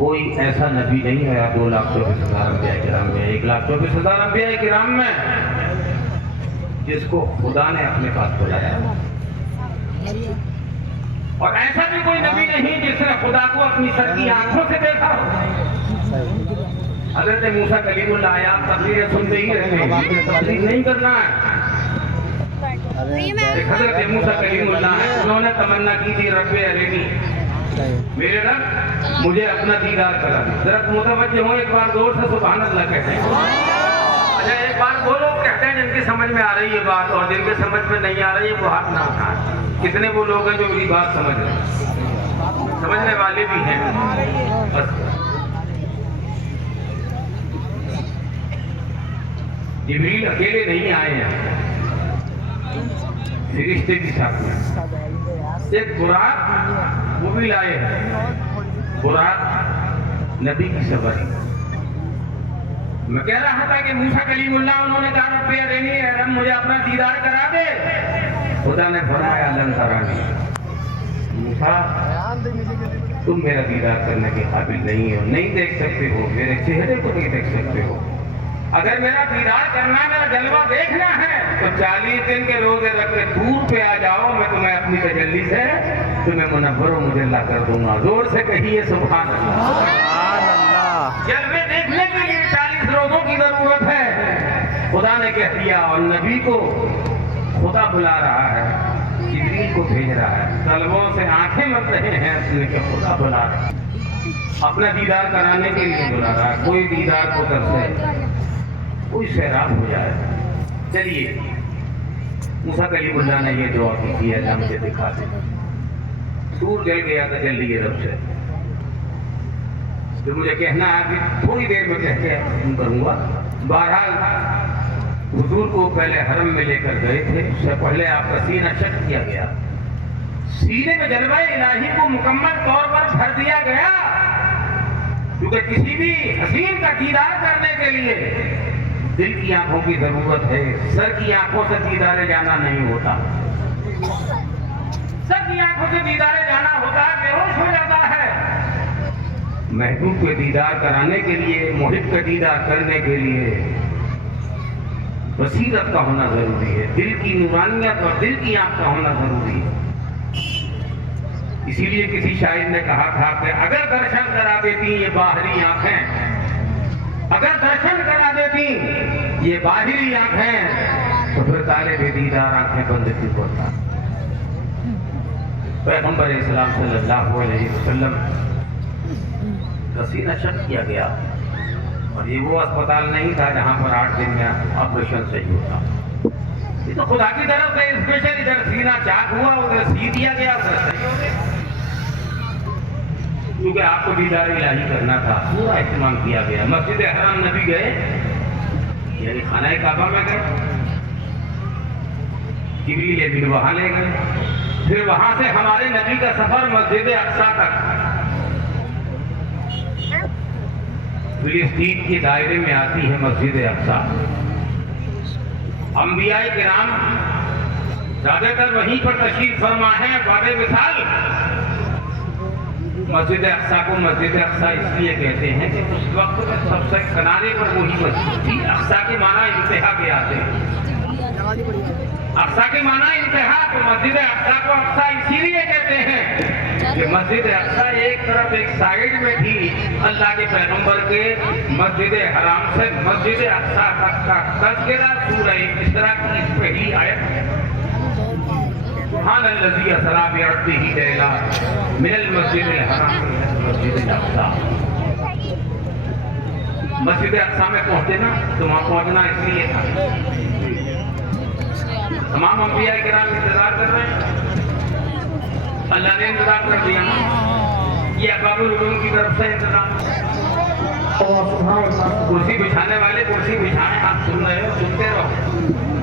کوئی ایسا نبی نہیں ہے 2,24,000 انبیاء کرام میں، 1,24,000 انبیاء کرام میں جس کو خدا نے اپنے پاس بلایا، اور ایسا بھی کوئی نبی نہیں جس نے خدا کو اپنی سر کی آنکھوں سے دیکھا ہو۔ حضرت موسیٰ کلیم اللہ آیات تقریر سنتے ہی رہتے ہیں، تقریر نہیں کرنا ہے۔ حضرت موسیٰ کلیم اللہ ہے، انہوں نے تمنا کی تھی رب ارنی، میرے رب مجھے اپنا دیدار کرا دے۔ ذرا متوجہ ہوں، ایک بار زور سے سبحان اللہ کہتے ہیں۔ اچھا ایک بار وہ لوگ کہتے ہیں جن کی سمجھ میں آ رہی ہے بات، اور جن کے سمجھ میں نہیں آ رہی ہے وہ ہاتھ نہ اٹھائیں۔ کتنے وہ لوگ ہیں جو میری بات سمجھ رہے ہیں؟ سمجھنے والے بھی ہیں بس۔ جبریل اکیلے نہیں آئے ہیں، فرشتے بھی ساتھ میں۔ ایک براق وہ بھی لائے ہیں، براق نبی کی سواری۔ میں کہہ رہا تھا کہ موسیٰ کلیم اللہ انہوں نے کہا رب ارنی، اے رب مجھے اپنا دیدار کرا دے۔ خدا نے فرمایا لن ترانی، موسیٰ تم میرا دیدار کرنے کے قابل نہیں ہو، نہیں دیکھ سکتے ہو، میرے چہرے کو نہیں دیکھ سکتے ہو۔ اگر میرا دیدار کرنا، میرا جلوہ دیکھنا ہے تو 40 دن کے روزے رکھ کے دور پہ آ جاؤ، میں تمہیں اپنی تجلی سے تمہیں منور و مجلہ کر دوں گا۔ زور سے کہیے سبحان اللہ۔ جلوے دیکھنے کے لیے 40 روزوں کی ضرورت ہے، خدا نے کہہ دیا، اور نبی کو خدا بلا رہا ہے، جبریل کو بھیج رہا ہے، طلبوں سے آنکھیں مت رہے ہیں اپنے کہ خدا بلا رہا ہے، اپنا دیدار کرانے کے لیے بلا رہا ہے۔ کوئی دیدار کو ترسے، کوئی سیراب ہو جائے۔ چلیے موسیٰ کلیم اللہ نے یہ دعا کی تھی، اللہ مجھے دکھا دے۔ دور جل گیا تو جل لیے رب سے، پھر مجھے کہنا ہے کہ تھوڑی دیر میں کہہ کے ختم کروں گا۔ بہرحال حضور کو پہلے حرم میں لے کر گئے تھے، اس سے پہلے آپ کا سینہ چک کیا گیا، سینے میں جلوہ الہی کو مکمل طور پر بھر دیا گیا، کیونکہ کسی بھی حسین کا دیدار کرنے کے لیے دل کی آنکھوں کی ضرورت ہے، سر کی آنکھوں سے دیدارے جانا نہیں ہوتا۔ سر کی آنکھوں سے دیدارے جانا ہوتا ہے، بے ہوش ہو جاتا ہے۔ محبوب کے دیدار کرانے کے لیے، محب کا دیدار کرنے کے لیے بصیرت کا ہونا ضروری ہے، دل کی نورانیت اور دل کی آنکھ کا ہونا ضروری ہے۔ اسی لیے کسی شاعر نے کہا تھا کہ اگر درشن کرا دیتی یہ باہری آنکھیں، اگر درشن کرا دیتی یہ باہری آنکھیں، تو پھر طالب دیدار آنکھیں بند کیوں کرتا۔ پیغمبر اسلام صلی اللہ علیہ وسلم کا سینہ چک کیا گیا، اور یہ وہ اسپتال نہیں تھا جہاں پر 8 دن میں آپریشن صحیح ہوتا، یہ تو خدا کی طرف سے اسپیشل ادھر سینہ چاک ہوا، ادھر سی دیا گیا، ادھر صحیح ہو گیا، کیونکہ آپ کو دیدار الہی کرنا تھا، پورا اہتمام کیا گیا۔ مسجد حرم نبی گئے، یعنی خانہ کعبہ میں گئے، جبریل امین وہاں لے گئے، پھر وہاں سے ہمارے نبی کا سفر مسجد اقصیٰ تک، فلسطین کے دائرے میں آتی ہے مسجد اقصیٰ۔ انبیاء کرام زیادہ تر وہیں پر تشریف فرما ہے۔ باب مثال مسجد اقصیٰ کو مسجد اقصیٰ اس لیے کہتے ہیں کہ اس وقت میں سب سے کنارے پر وہی مسجد تھی۔ اقصیٰ کے معنی انتہا کے آتے ہیں، اقصیٰ کے معنی انتہا، تو مسجد اقصیٰ کو اقصیٰ اسی لیے کہتے ہیں کہ مسجد اقصیٰ ایک طرف ایک سائیڈ میں تھی اللہ کے پیغمبر کے مسجد حرام سے مسجد اقصیٰ تک کا تذکرہ سورہ اسراء کی پہلی آیت ہے۔ سبحان الذی اسریٰ بعبدہ لیلا من المسجد الحرام الی المسجد الاقصیٰ۔ مسجد اقصیٰ میں پہنچے نا تو وہاں پہنچنا اس لیے تھا، تمام انبیاء کرام انتظار کر رہے ہیں، اللہ نے انتظار کر دیا نا، یہ اقوام العلوم کی طرف سے انتظام۔ کرسی بچھانے والے کرسی بچھائیں، آپ سن رہے ہو، سنتے رہو۔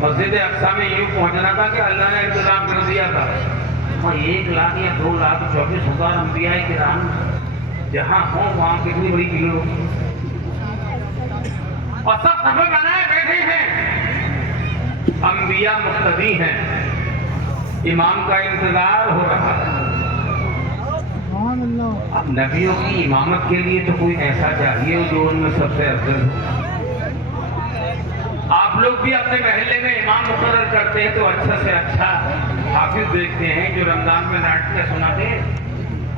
مسجد اقصیٰ میں یوں پہنچنا تھا کہ اللہ نے انتظام کر دیا تھا، اور 1 لاکھ یا 2,24,000 انبیاء کرام جہاں ہوں وہاں کتنی بڑی بھیڑ ہوگی، اور سب صفے بنائے بیٹھے ہیں، انبیاء مقتدی ہیں، امام کا انتظار ہو رہا ہے۔ اب نبیوں کی امامت کے لیے تو کوئی ایسا چاہیے جو ان میں سب سے افضل ہو۔ آپ لوگ بھی اپنے محلے میں امام مقرر کرتے ہیں تو اچھا سے اچھا حافظ دیکھتے ہیں جو رمضان میں ناٹک سنا دے،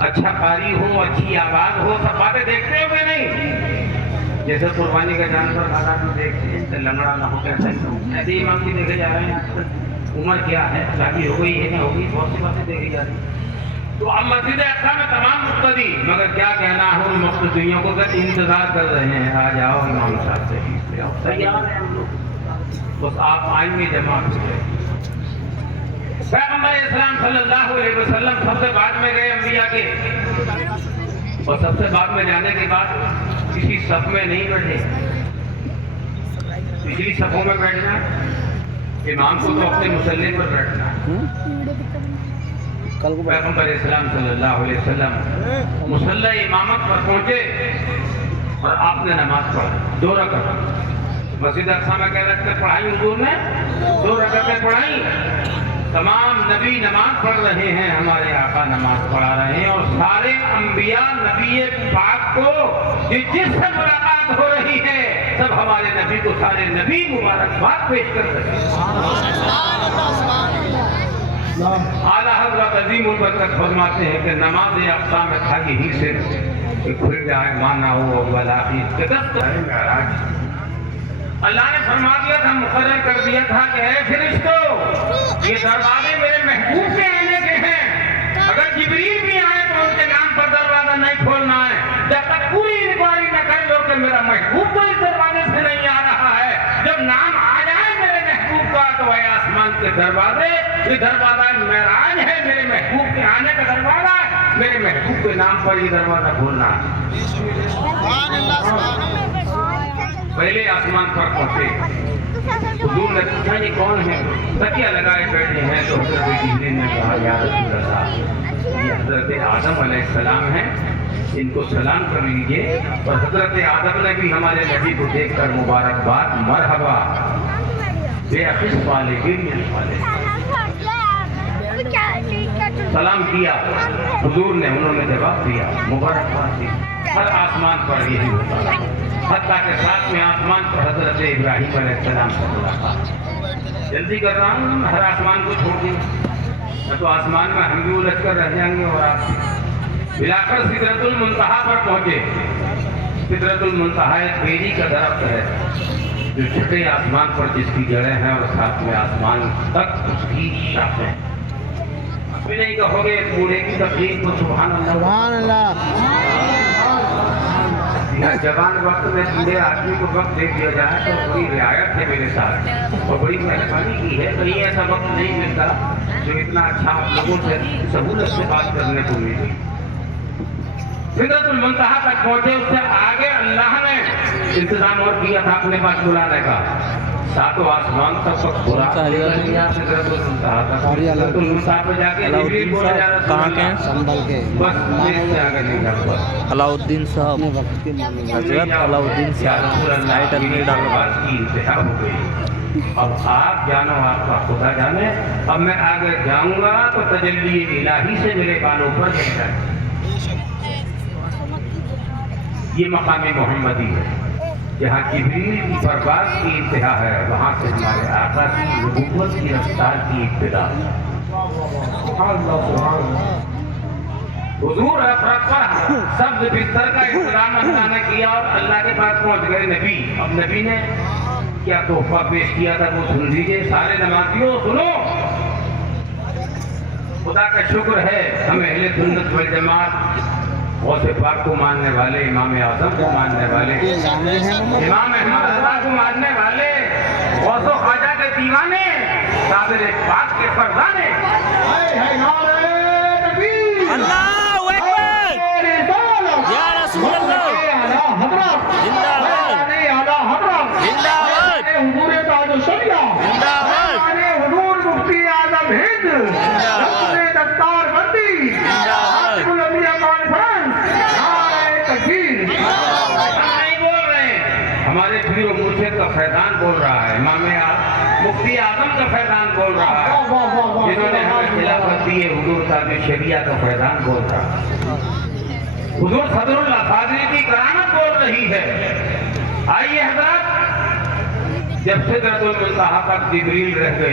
اچھا قاری ہو، اچھی آواز ہو، سب باتیں دیکھتے ہوئے نہیں، جیسے قربانی کا جانور حالات میں دیکھتے ہیں لنگڑا نہ ہو کیسا ایسے امام بھی دیکھے جا رہے ہیں آج کل، عمر کیا ہے، شادی ہو گئی ہے نہ ہو گئی، بہت سی باتیں دیکھی جا رہی ہیں۔ تو اب مسجد اقصیٰ میں تمام مقتدی، مگر کیا کہنا ہے ان مقتدیوں کو کہ انتظار کر رہے ہیں، آ جاؤ امام صاحب سے لے آؤ، تیار ہیں ہم لوگ، بس آپ آئیں گے جماعت سے۔ پیغمبر اسلام صلی اللہ علیہ وسلم سب سے بعد میں گئے انبیاء کے، اور سب سے بعد میں جانے کے بعد کسی صف میں نہیں بیٹھے، پچھلی صفوں میں بیٹھنا، امام کو تو اپنے مصلی پر بیٹھنا۔ پیغمبر اسلام صلی اللہ علیہ وسلم مصلی امامت پر پہنچے اور آپ نے نماز پڑھا 2 رکعت، مسجد اقصیٰ میں کہہ رکھتے پڑھائی حضور نے 2 رکعتیں پڑھائی۔ تمام نبی نماز پڑھ رہے ہیں، ہمارے آقا نماز پڑھا رہے ہیں، اور سارے انبیاء نبی پاک کو جس سے ملاقات ہو رہی ہے سب ہمارے نبی کو سارے نبی مبارکباد پیش کر رہے ہیں۔ اعلیٰ حضرت عظیم البرکت فرماتے ہیں کہ نماز اقصیٰ میں تھا یہی سے کہ کھل جائے مانا ہو ولاقی قدست معراج۔ اللہ نے فرما دیا تھا، مقرر کر دیا تھا کہ اے فرشتو یہ دروازے میرے محبوب کے آنے کے ہیں، اگر جبریل بھی آئے تو ان کے نام پر دروازہ نہیں کھولنا ہے، جب تک پوری انکوائری نہ کر لو کہ میرا محبوب تو اس دروازے سے نہیں آ رہا ہے۔ جب نام آ جائے میرے محبوب کا تو اے آسمان کے دروازے، یہ دروازہ معراج ہے، میرے محبوب کے آنے کا دروازہ ہے، میرے محبوب کے نام پر یہ دروازہ کھولنا ہے۔ پہلے آسمان پر پہنچے، حضور نے پوچھا یہ کون ہے؟ تکیہ لگائے بیٹھے ہیں، تو حضرت جبریل نے کہا یا رسول اللہ یہ حضرت آدم علیہ السلام ہیں، ان کو سلام کر لیجئے۔ اور حضرت آدم نے بھی ہمارے نبی کو دیکھ کر مبارکباد، مرحبا بے عقص والے گرین والے سلام کیا، حضور نے انہوں نے جواب دیا، مبارکباد دی۔ ہر آسمان پر یہی ہوتا ہے، حتیٰ کہ ساتھ میں آسمان پر حضرت ابراہیم علیہ السلام سے ملاقات۔ جلدی کر رہا ہوں، ہر آسمان کو چھوڑ دیں، نہ تو آسمان میں ہم بھی الجھ کر رہ جائیں گے اور آپ ملا کر سدرۃ المنتہا پر پہنچے۔ سدرۃ المنتہا ایک بیری کا درخت ہے جو چھٹے آسمان پر جس کی جڑیں ہیں اور ساتھ میں آسمان تک اس کی شاخیں۔ ابھی نہیں کہو گے بوڑھے کی تقریر کو سبحان اللہ سبحان اللہ۔ جوان وقت میں بوڑھے آدمی کو وقت دے دیا جائے تو بڑی رعایت ہے میرے ساتھ اور بڑی مہربانی کی ہے، کہیں ایسا وقت نہیں ملتا جو اتنا اچھا آپ لوگوں سے سہولت سے بات کرنے کو ملی۔ سدرۃ المنتہا تک پہنچے، اس سے آگے اللہ نے انتظام اور کیا تھا اپنے پاس بلانے کا، 7 آسمان تک بلا لیا سدرۃ المنتہا تک۔ سدرۃ المنتہا پہ جا کے جبریل بولا جا رہا کہاں کے ہیں؟ سنبھل کے بس میرے سے آگے نہیں جا پاتا۔ علاء الدین صاحب، اپنے وقت کے معنی حضرت علاء الدین صاحب سائٹ اپنی ڈال رہا آواز کی انتہا ہو گئی۔ اب آپ جانو، آپ کا خدا جانے۔ اب میں آگے جاؤں گا تو تجلی الہی سے میرے بالوں پر بیٹھا ہے۔ یہ مقام محمدی ہے، جہاں جبریل کی پرواز کی انتہا ہے، وہاں سے ہمارے آقا کی نبوت کی رفتار کی ابتدا ہے۔ حضور افراد پر سبز بستر کا انتظام اللہ نے کیا اور اللہ کے پاس پہنچ گئے نبی۔ اب نبی نے کیا تحفہ پیش کیا تھا وہ سن لیجیے، سارے نمازیوں سنو۔ خدا کا شکر ہے ہم اہل سنت والجماعت غوث پاک کو ماننے والے، امام اعظم کو ماننے والے، امام احمد رضا کو ماننے والے، غوث و خواجہ کے دیوانے، صابر پاک کے فرزانے۔ اللہ اکبر، یا رسول اللہ، زندہ باد، زندہ باد، حضور تاج الشریعہ، زندہ باد، حضور مفتی اعظم ہند، زندہ باد، دستار بندی، زندہ باد، الانبیاء کانفرنس، نعرہ تکبیر۔ ہم نہیں بول رہے ہیں، ہمارے پیر و مرشد کا فیضان بول رہا ہے، امام مفتی اعظم کا فیضان بول رہا ہے، جنہوں نے ہمیں خلافت دی ہے، حضور تاج الشریعہ کا فیضان بول رہا ہے۔ حضور صدراللہ فاضلی کی کرامت بول رہی ہے. آئیے حضرات، جب سدرۃ المنتہا پر جبریل رہ گئے